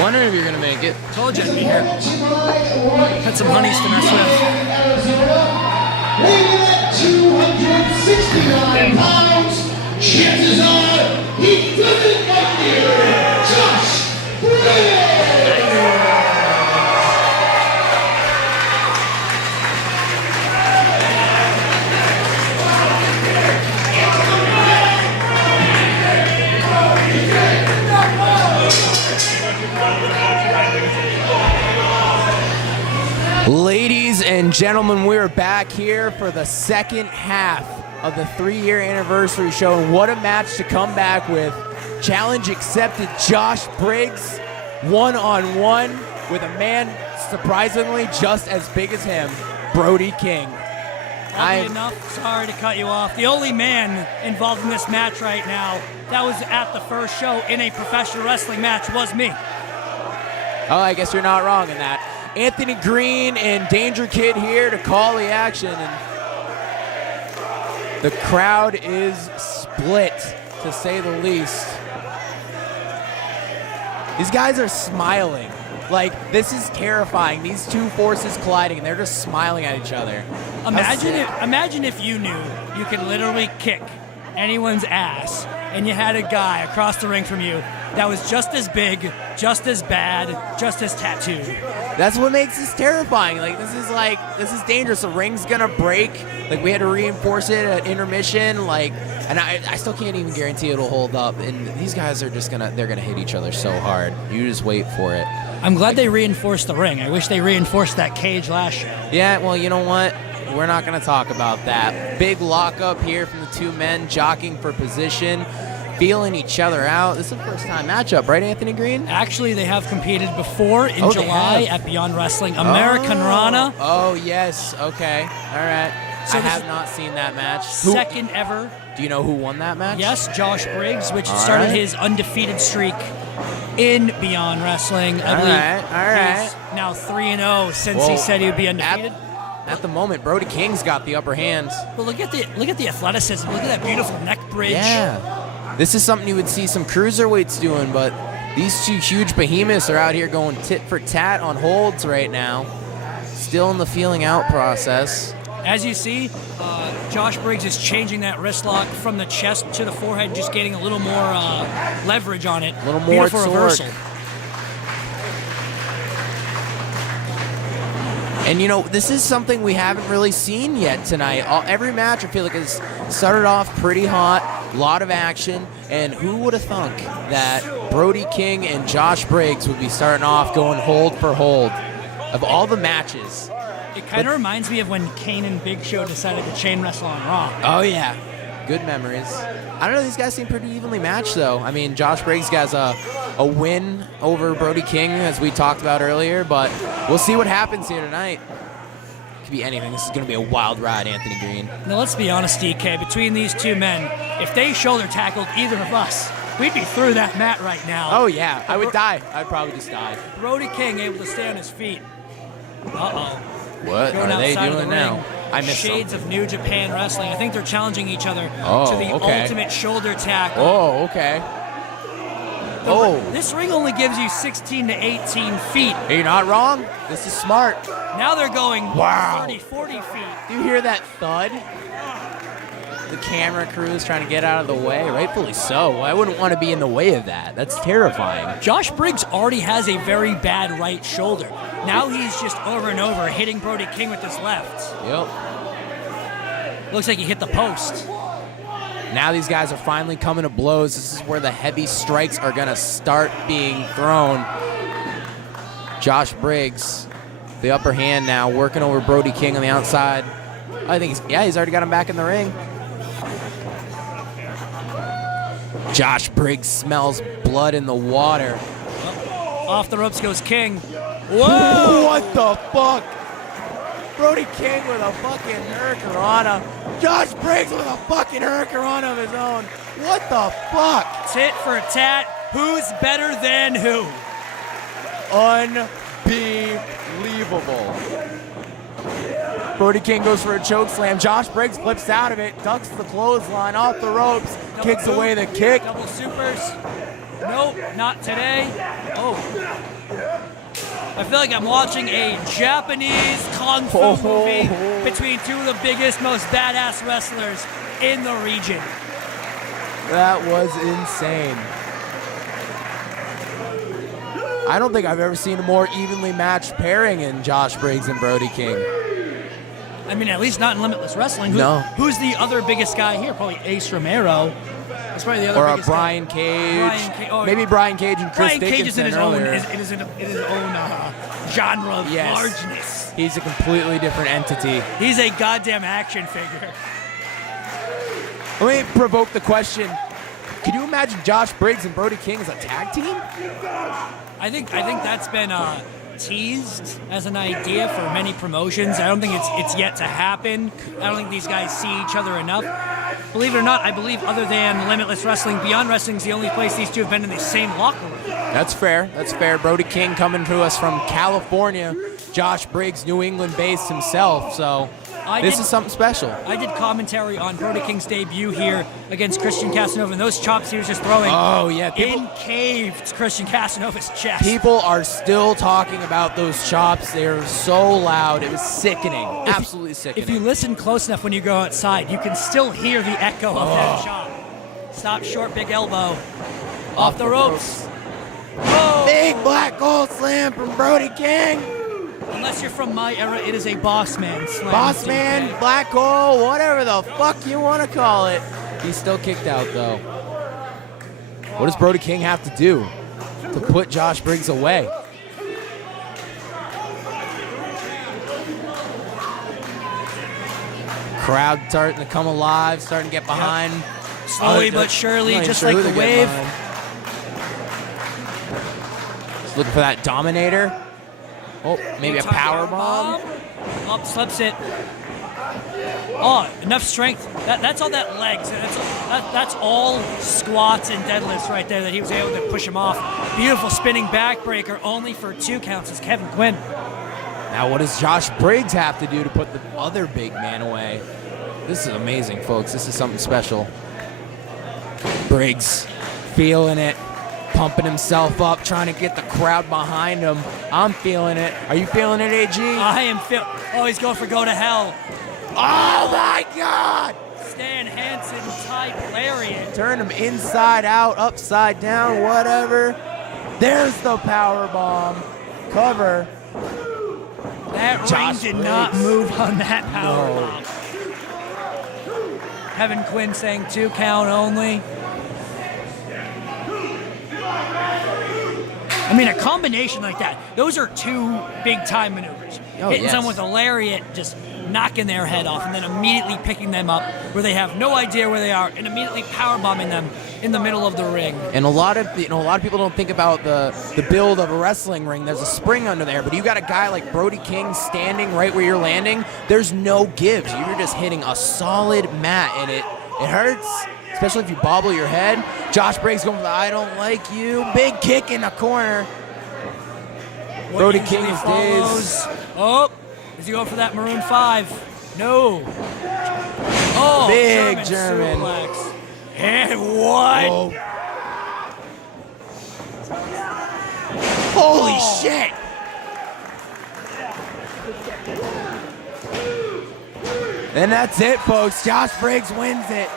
Wondering if you're gonna make it. Told you I'd be here. Had some honeys to mess with. Weighing at 269 pounds, chances are he doesn't make it. Josh Briggs! Ladies and gentlemen, we're back here for the second half of the 3-year anniversary show. And what a match to come back with. Challenge accepted, Josh Briggs, one-on-one with a man surprisingly just as big as him, Brody King. Oddly enough, sorry to cut you off, the only man involved in this match right now that was at the first show in a professional wrestling match was me. Oh, I guess you're not wrong in that. Anthony Green and Danger Kid here to call the action, and the crowd is split, to say the least. These guys are smiling. Like, this is terrifying. These two forces colliding, and they're just smiling at each other. Imagine if you knew you could literally kick anyone's ass, and you had a guy across the ring from you that was just as big, just as bad, just as tattooed. That's what makes this terrifying. This is dangerous. The ring's gonna break. Like, we had to reinforce it at intermission. And I still can't even guarantee it'll hold up. And these guys are they're gonna hit each other so hard. You just wait for it. I'm glad they reinforced the ring. I wish they reinforced that cage last show. Yeah, well, you know what? We're not gonna talk about that. Big lockup here from the two men, jockeying for position, feeling each other out. This is a first-time matchup, right, Anthony Green? Actually, they have competed before in July at Beyond Wrestling American Rana. Oh, yes. Okay. All right. So I have not seen that match. Second ever. Do you know who won that match? Yes, Josh Briggs, which started his undefeated streak in Beyond Wrestling. I believe he's now 3-0 since he said he would be undefeated. At the moment, Brody King's got the upper hand. But look at the athleticism. Look at that beautiful neck bridge. Yeah. This is something you would see some cruiserweights doing, but these two huge behemoths are out here going tit for tat on holds right now. Still in the feeling out process. As you see, Josh Briggs is changing that wrist lock from the chest to the forehead, just getting a little more leverage on it. A little more Beautiful reversal. And, you know, this is something we haven't really seen yet tonight. Every match, I feel like, has started off pretty hot, a lot of action, and who would have thunk that Brody King and Josh Briggs would be starting off going hold for hold of all the matches. It kind of reminds me of when Kane and Big Show decided to chain wrestle on Raw. Oh, yeah. Good memories. I don't know, these guys seem pretty evenly matched, though. I mean, Josh Briggs has a win over Brody King, as we talked about earlier, but we'll see what happens here tonight. Could be anything. This is going to be a wild ride, Anthony Green. Now, let's be honest, DK. Between these two men, if they shoulder tackled either of us, we'd be through that mat right now. Oh, yeah. I would die. I'd probably just die. Brody King able to stay on his feet. Uh-oh. What are they doing now? I missed Shades something. of New Japan Wrestling. I think they're challenging each other to the ultimate shoulder tackle. Oh, okay. This ring only gives you 16 to 18 feet. You're not wrong. This is smart. Now they're going 30, 40 feet. Do you hear that thud? The camera crew is trying to get out of the way. Rightfully so. I wouldn't want to be in the way of that. That's terrifying. Josh Briggs already has a very bad right shoulder. Now he's just over and over hitting Brody King with his left. Yep. Looks like he hit the post. Now these guys are finally coming to blows. This is where the heavy strikes are going to start being thrown. Josh Briggs, the upper hand now, working over Brody King on the outside. I think he's already got him back in the ring. Josh Briggs smells blood in the water. Off the ropes goes King. Whoa! What the fuck? Brody King with a fucking hurricanrana. Josh Briggs with a fucking hurricanrana of his own. What the fuck? Tit for tat. Who's better than who? Unbelievable. Brody King goes for a choke slam. Josh Briggs flips out of it, ducks the clothesline off the ropes, kicks away the kick. Double supers. Nope, not today. Oh. I feel like I'm watching a Japanese kung fu movie between two of the biggest, most badass wrestlers in the region. That was insane. I don't think I've ever seen a more evenly matched pairing in Josh Briggs and Brody King. I mean, at least not in Limitless Wrestling. No. Who's the other biggest guy here? Probably Ace Romero. That's probably the other Or a biggest Brian guy. Cage. Oh, Maybe Brian Cage and Chris Brian Cage is in Dickinson his own, earlier. in his own genre of Yes. largeness. He's a completely different entity. He's a goddamn action figure. Let me provoke the question. Could you imagine Josh Briggs and Brody King as a tag team? I think that's been teased as an idea for many promotions. I don't think it's yet to happen. I don't think these guys see each other enough. Believe it or not, I believe other than Limitless Wrestling, Beyond Wrestling is the only place these two have been in the same locker room. That's fair. That's fair. Brody King coming to us from California. Josh Briggs, New England based himself. So this is something special. I did commentary on Brody King's debut here against Christian Casanova, and those chops he was just throwing encaved Christian Casanova's chest. People are still talking about those chops. They're so loud. It was sickening. Absolutely sickening. If you listen close enough when you go outside, you can still hear the echo of that chop. Stop short, big elbow. Off the ropes. Oh. Big black gold slam from Brody King. Unless you're from my era, it is a boss man slam. Boss man, black hole, whatever the fuck you want to call it. He's still kicked out, though. What does Brody King have to do to put Josh Briggs away? Crowd starting to come alive, starting to get behind. Slowly but surely, just like the wave. Just looking for that Dominator. Oh, maybe a power bomb. Oh, slips it. Oh, enough strength. That's all that legs. That's all squats and deadlifts right there that he was able to push him off. Beautiful spinning backbreaker, only for 2 counts as Kevin Quinn. Now what does Josh Briggs have to do to put the other big man away? This is amazing, folks. This is something special. Briggs feeling it. Pumping himself up, trying to get the crowd behind him. I'm feeling it. Are you feeling it, AG? I am feeling. Oh, he's going for go to hell. Oh my God! Stan Hansen type lariat. Turn him inside out, upside down, whatever. There's the power bomb. Cover. That Josh ring did Briggs. not move on that power No. bomb. Kevin Quinn saying 2 count only. I mean, a combination like that, those are 2 big-time maneuvers. Hitting someone with a lariat, just knocking their head off, and then immediately picking them up where they have no idea where they are, and immediately powerbombing them in the middle of the ring. And a lot of people don't think about the build of a wrestling ring. There's a spring under there, but you got a guy like Brody King standing right where you're landing. There's no gives. You're just hitting a solid mat, and it hurts. Especially if you bobble your head. Josh Briggs going for the I don't like you. Big kick in the corner. What Brody usually King's follows- days. Oh, is he going for that Maroon 5? No. Oh, Big German. suplex. And what? Oh. Holy shit. And that's it, folks. Josh Briggs wins it.